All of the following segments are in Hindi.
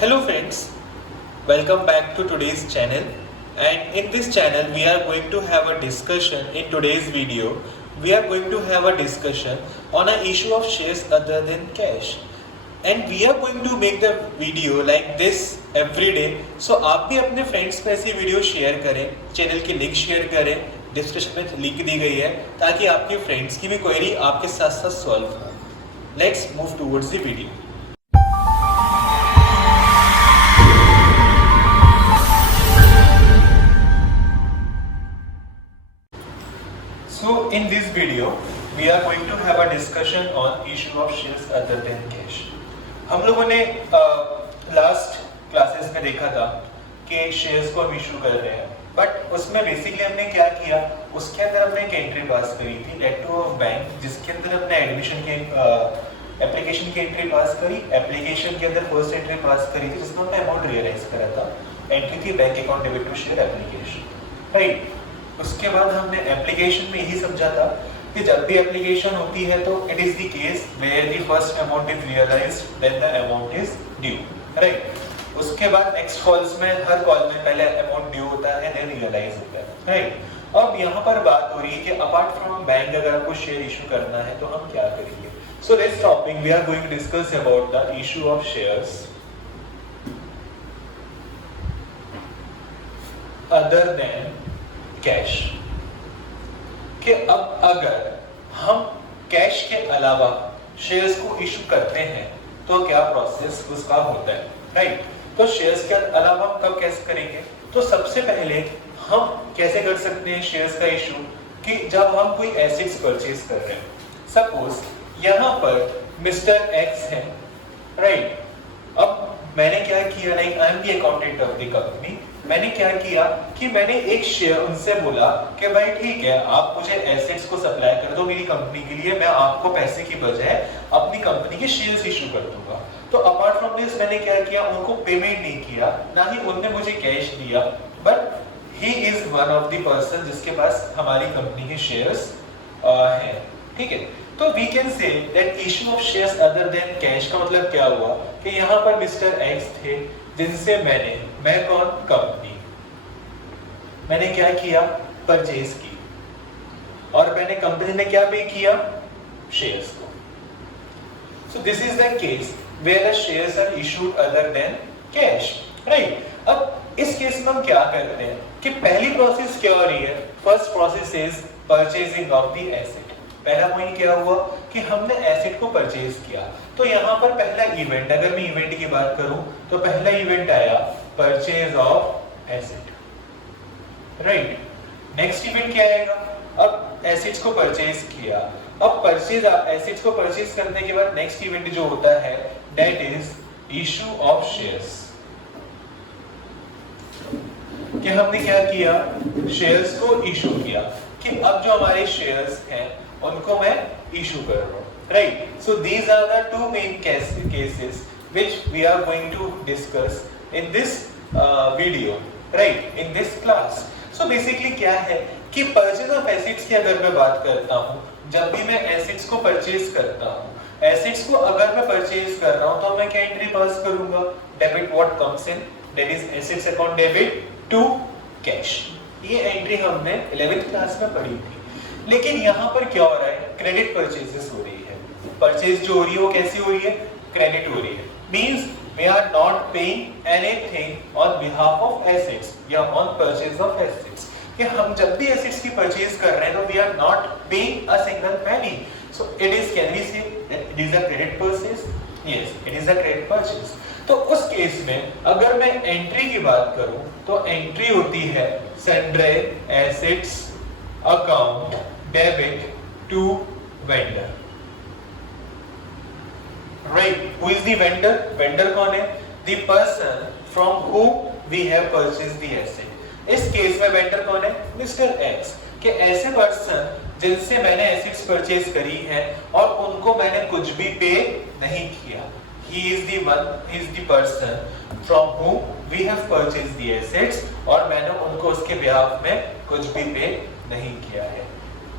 Hello friends, welcome back to today's channel, and in this channel we are going to have a discussion. In today's video we are going to have a discussion on an issue of shares other than cash, and we are going to make the video like this every day. So आप भी अपने फ्रेंड्स को ऐसी वीडियो शेयर करें, चैनल की लिंक शेयर करें, डिस्क्रिप्शन में लिंक दी गई है ताकि आपके फ्रेंड्स की भी क्वेरी आपके साथ साथ सॉल्व हो. Let's move towards the video. So in this video we are going to have a discussion on issue of shares other than cash. हम लोगों ने लास्ट क्लासेस में देखा था कि शेयर्स को हम इशू कर रहे हैं, बट उसमें बेसिकली हमने क्या किया, उसके अंदर हमने एक एंट्री पास करी थी लेटर ऑफ बैंक, जिसके अंदर हमने एडमिशन के एप्लीकेशन की एंट्री पास करी. एप्लीकेशन के अंदर फर्स्ट एंट्री पास करी थी जिसमें हमने अमाउंट रियलाइज करा था. एंट्री थी bank account debit to share application, right. उसके बाद हमने एप्लीकेशन में यही समझा था कि जब भी एप्लीकेशन होती है तो it is the case where the first amount is realised then the amount is due, right. उसके बाद नेक्स्ट कॉल्स में हर कॉल में पहले अमाउंट ड्यू होता है देन रियलाइज होता है, राइट. अब यहाँ पर बात हो रही है कि अपार्ट फ्रॉम बैंक अगर आपको शेयर इशू करना है तो हम क्या करेंगे. So this topic we are going to discuss about the issue of shares other than cash. कि अब अगर हम कैश के अलावा शेयर्स को इशू करते हैं तो क्या प्रोसेस उसका होता है, राइट. तो शेयर्स के अलावा हम कब कैसे करेंगे, तो सबसे पहले हम कैसे कर सकते हैं शेयर्स का इशू कि जब हम कोई एसेट्स परचेज कर रहे हैं. सपोज यहाँ पर मिस्टर एक्स है, राइट. अब मैंने क्या किया, like I am the accountant of the company. मैंने क्या किया कि मैंने एक शेयर उनसे बोला कि भाई ठीक है आप मुझे एसेट्स को सप्लाई कर दो मेरी कंपनी के लिए, मैं आपको पैसे की बजाय अपनी कंपनी के शेयर्स इशू कर दूंगा. तो अपार्ट फ्रॉम दिस मैंने क्या किया, उनको पेमेंट नहीं किया, ना ही उन्होंने मुझे कैश दिया, but he is one of the person जिसके पास हमारी कंपनी के शेयर्स हैं, ठीक है. तो we can say that issue of shares other than cash का मतलब क्या हुआ कि यहाँ पर मिस्टर एक्स थे जिनसे मैं कौन, कंपनी, मैंने क्या किया, परचेज की, और मैंने कंपनी ने क्या पे किया, शेयर्स को. So this is the case where the shares are issued other than cash, right. अब इस केस में हम क्या करते हैं कि पहली प्रोसेस क्या हो रही है, first process is purchasing of the asset. पहला पॉइंट क्या हुआ कि हमने एसेट को परचेज किया. तो यहाँ पर पहला इवेंट, अगर मैं इवेंट की बात करूं तो पहला इवेंट आया purchase of asset, right. Next event क्या आएगा, अब एसेट्स को परचेज किया. अब परचेज एसेट्स को परचेज करने के बाद नेक्स्ट इवेंट जो होता है that is issue of shares. कि हमने क्या किया, शेयर्स को इशू किया कि अब जो हमारे शेयर्स हैं उनको मैं इशू कर रहा हूं, right. So these are the two main cases which we are going to discuss in this video, right, in this class. So basically क्या है कि परचेज ऑफ एसेट्स की अगर मैं बात करता हूं, जब भी मैं एसेट्स को परचेज करता हूं, एसेट्स को अगर मैं परचेज कर रहा हूं तो मैं क्या एंट्री पास करूंगा, debit what comes in, that is assets account debit to cash. ये एंट्री हमने 11th क्लास में पढ़ी थी. लेकिन यहाँ पर क्या हो रहा है, क्रेडिट परचेजेस हो रही है. परचेज जो हो रही है वो कैसी हो रही है, क्रेडिट हो रही है. Means we are not paying anything on behalf of assets या ऑन परचेज ऑफ एसेट्स. कि हम जब भी एसेट्स की परचेज कर रहे हैं तो we are not paying a single penny. So it is, can we say that it is a credit purchase, yes it is a credit purchase. तो उस केस में अगर मैं एंट्री की बात करूं तो एंट्री होती है sundry assets account debit to vendor, right. Who is the vendor, vendor कौन है, the person from who we have purchased the asset. इस केस में वेंडर कौन है, मिस्टर एक्स. कि ऐसे पर्सन जिनसे मैंने एसेट्स परचेज करी है और उनको मैंने कुछ भी पे नहीं किया. He is the one, he is the person from whom we have purchased the assets और मैंने उनको उसके behalf में कुछ भी पे नहीं किया है.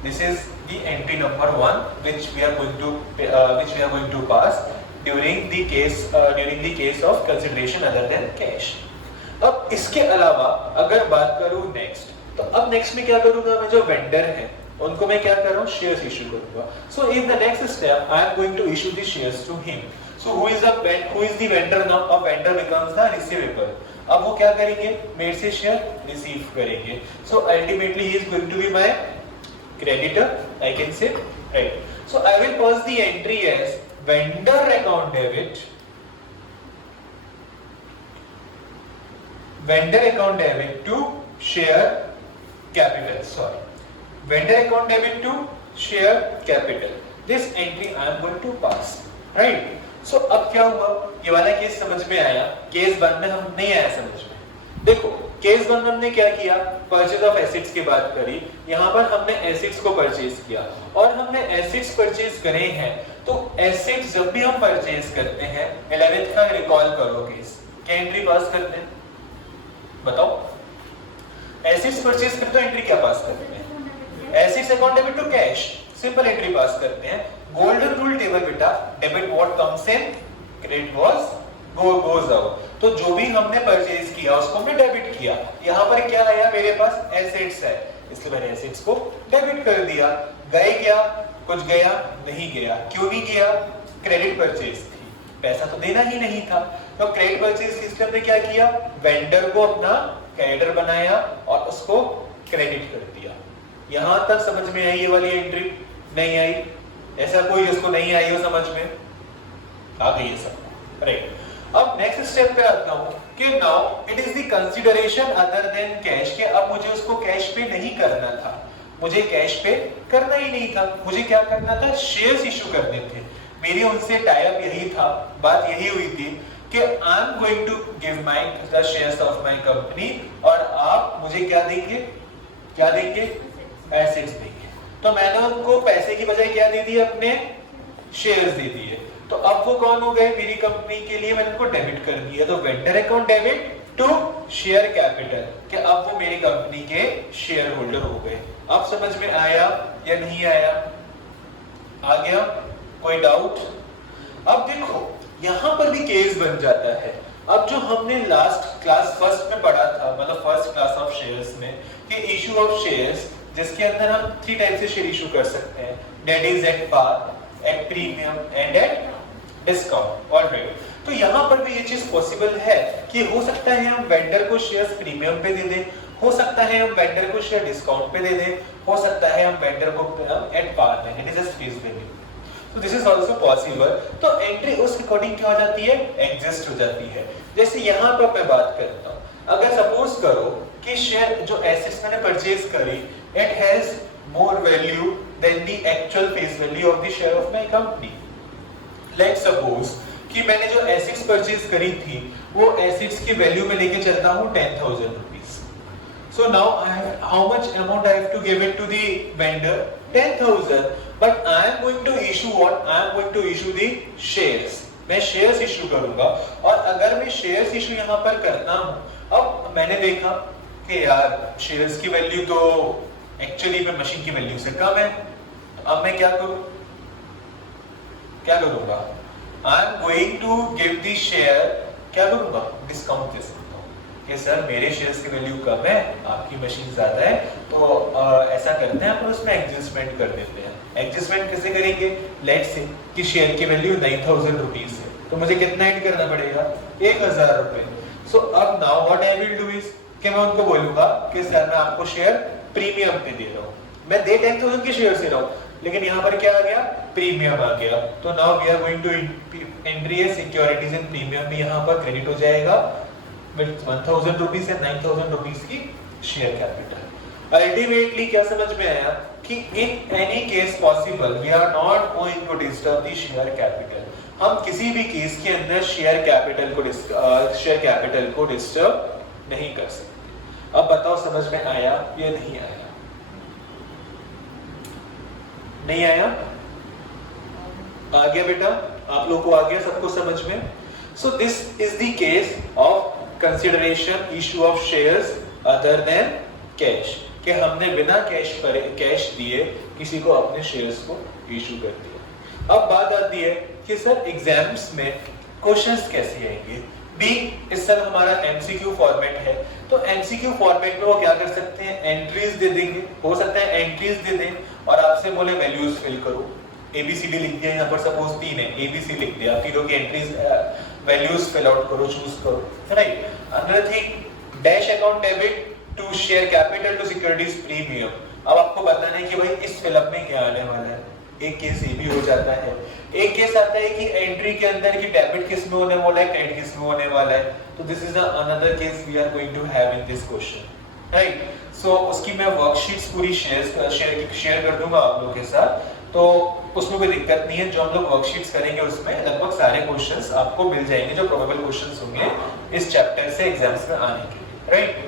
This is the entry number 1 which we are going to pass during the case of consideration other than cash. अब इसके अलावा अगर बात करूं नेक्स्ट, तो अब नेक्स्ट में क्या करूंगा, मैं जो वेंडर है उनको मैं क्या कर रहा हूं, शेयर्स इशू करूंगा. So in the next step I am going to issue the shares to him. So who is the vendor now? A vendor becomes the receivable. अब वो क्या करेंगे, मेरे से शेयर रिसीव करेंगे. So ultimately he is going to be my creditor, I can say, right? So I will pass the entry as vendor account debit, to share capital. Sorry, vendor account debit to share capital. This entry I am going to pass, right? So अब क्या हुआ, ये वाला केस समझ में आया. केस 1 में हम नहीं आया समझ में. देखो केस 1 में हमने क्या किया, परचेज ऑफ एसेट्स की बात करी. यहाँ पर हमने एसेट्स को परचेज किया और हमने एसेट्स परचेज करे हैं. तो एसेट्स जब भी हम परचेज करते हैं, 11th का रिकॉल करो केस, क्या एंट्री पास करते हैं, बताओ. एसेट्स परचेज करते हो, एंट्री क्या पास करते हैं, assets account debit to cash, simple entry pass करते हैं. गोल्डन रूल टेबल बेटा, debit what comes in, credit was goes out. तो जो भी हमने परचेज किया उसको हमने डेबिट किया. यहाँ पर क्या आया, मेरे पास एसेट्स है, इसलिए मैंने एसेट्स को डेबिट कर दिया. गए क्या, कुछ गया नहीं गया. क्यों नहीं गया, क्रेडिट परचेज थी, पैसा तो देना ही नहीं था. तो क्रेडिट परचेज सिस्टम हमने क्या किया, वेंडर को अपना क्रेडिटर बनाया और उसको क्रेडिट कर दिया. यहाँ तक समझ में आई ये वाली एंट्री? नहीं आई? ऐसा कोई जिसको नहीं आई हो समझ में? आ गई है सब, राइट. अब नेक्स्ट स्टेप पे आता हूं कि now it is the consideration other than cash, कि अब मुझे उसको कैश पे नहीं करना था, मुझे कैश पे करना ही नहीं था. मुझे क्या करना था, शेयर्स इशू करने थे. मेरी उनसे टाई अप यही था, बात यही हुई थी कि I am going to give my the shares of my company और आप मुझे क्या देंगे, क्या देंगे, एसेट्स देंगे. तो मैंने उनको पैसे की बजाय क्या दे दिए, अपने शेयर्स दे दिए. तो अब वो कौन हो गए, मेरी कंपनी के लिए मैंने उनको डेबिट कर दिया. तो vendor account debit to share capital, कि अब वो मेरी कंपनी के शेयर होल्डर हो गए. अब समझ में आया या नहीं आया, आ गया, कोई डाउट? अब देखो यहां पर भी केस बन जाता है. अब जो हमने लास्ट क्लास फर्स्ट में पढ़ा था, मतलब फर्स्ट क्लास ऑफ शेयर्स में, कि इशू ऑफ शेयर्स जिसके अंदर हम 3 टाइप से शेयर इशू कर सकते हैं, that is at par, at premium and at discount. Alright, तो यहाँ पर भी ये चीज पॉसिबल है कि हो सकता है हम वेंडर को शेयर्स प्रीमियम पे दे दें, हो सकता है हम वेंडर को शेयर डिस्काउंट पे दे दें, हो सकता है हम वेंडर को एट पार दें. It is a face value. तो दिस इज आल्सो पॉसिबल. तो एंट्री उस अकॉर्डिंग क्या हो जाती है, एग्जिस्ट हो जाती है. जैसे यहाँ पर मैं बात करता हूँ, अगर सपोज करो कि शेयर जो एसेट्स मैंने परचेज करी, it has more value than the actual face value of the share of my company. Let's suppose कि मैंने जो एसेट्स परचेज करी थी, वो एसेट्स की वैल्यू में लेके चलता हूँ 10,000 rupees. So now how much amount I have to give it to the vendor, 10,000. But I am going to issue what, I am going to issue the shares. मैं शेयर्स इशू करूंगा. और अगर मैं शेयर्स इशू यहाँ पर करता हूँ, अब मैंने देखा कि यार शेयर्स की वैल्यू तो एक्चुअली में मशीन की वैल्यू से कम है. अब मैं क्या करूं, क्या करूंगा, I am going to give the share, क्या करूंगा, डिस्काउंट दे सकता हूं कि सर मेरे शेयर्स की वैल्यू कम है, आपकी मशीन ज्यादा है, तो ऐसा करते हैं अपन उसमें एडजस्टमेंट कर देते हैं. एडजस्टमेंट कैसे करेंगे, लेट्स से कि शेयर की वैल्यू 9,000 रुपीस है, तो मुझे कितना ऐड करना पड़ेगा, 1,000 रुपए. सो अब now what I will do is कि मैं उनको बोलूंगा कि सर मैं आपको शेयर प्रीमियम पे दे रहा हूँ, मैं दे 10,000 के शेयर से रहा हूँ, लेकिन यहाँ पर क्या आ गया, प्रीमियम आ गया. तो now we are going to entry a securities in premium में यहाँ पर क्रेडिट हो जाएगा 1,000 रुपीस से 9,000 रुपीस की शेयर कैपिटल. अल्टीमेटली क्या समझ में आया कि in any case possible we are not going to disturb the share capital. हम किसी भी केस के अंदर शेयर कैपिटल को डिस्टर्ब नहीं कर सकते. अब बताओ समझ में आया या नहीं आया, नहीं आया, आ गया बेटा, आप लोग को आ गया सबको समझ में. सो this is the case of consideration issue of shares other than cash, कि हमने बिना कैश दिए किसी को अपने शेयर्स को इशू कर दिया. अब बात आती है कि सर एग्जाम्स में क्वेश्चंस कैसे आएंगे। बी, इस साल हमारा एमसीक्यू फॉर्मेट है, तो एमसीक्यू फॉर्मेट में वो क्या कर सकते हैं, एंट्रीज दे देंगे, हो सकता है एंट्रीज दे दें और आपसे बोले वैल्यूज फिल करो। एबीसीडी लिख दिया, यहाँ पर सपोज 3 है, एबीसी लिख दिया, तीनों की एंट्रीज वैल्यूज फिल आउट करो, चूज करो, right. Another thing, dash account debit to share capital to securities premium. अब आपको बताना है कि भाई इस फिलअप में क्या आने वाला है। एक केस ये भी हो जाता है। एक केस आता है कि एंट्री के अंदर की डेबिट किस में होने वाला है, क्रेडिट किस में होने वाला है। तो this is another case we are going to have in this question, right. So उसकी मैं वर्कशीट्स पूरी शेयर कर दूंगा आप लोगों के साथ, तो उसमें कोई दिक्कत नहीं है। जो हम लोग वर्कशीट्स करेंगे उसमें लगभग सारे क्वेश्चंस आपको मिल जाएंगे जो प्रोबेबल क्वेश्चंस होंगे इस चैप्टर से एग्जाम्स में आने के लिए, राइट।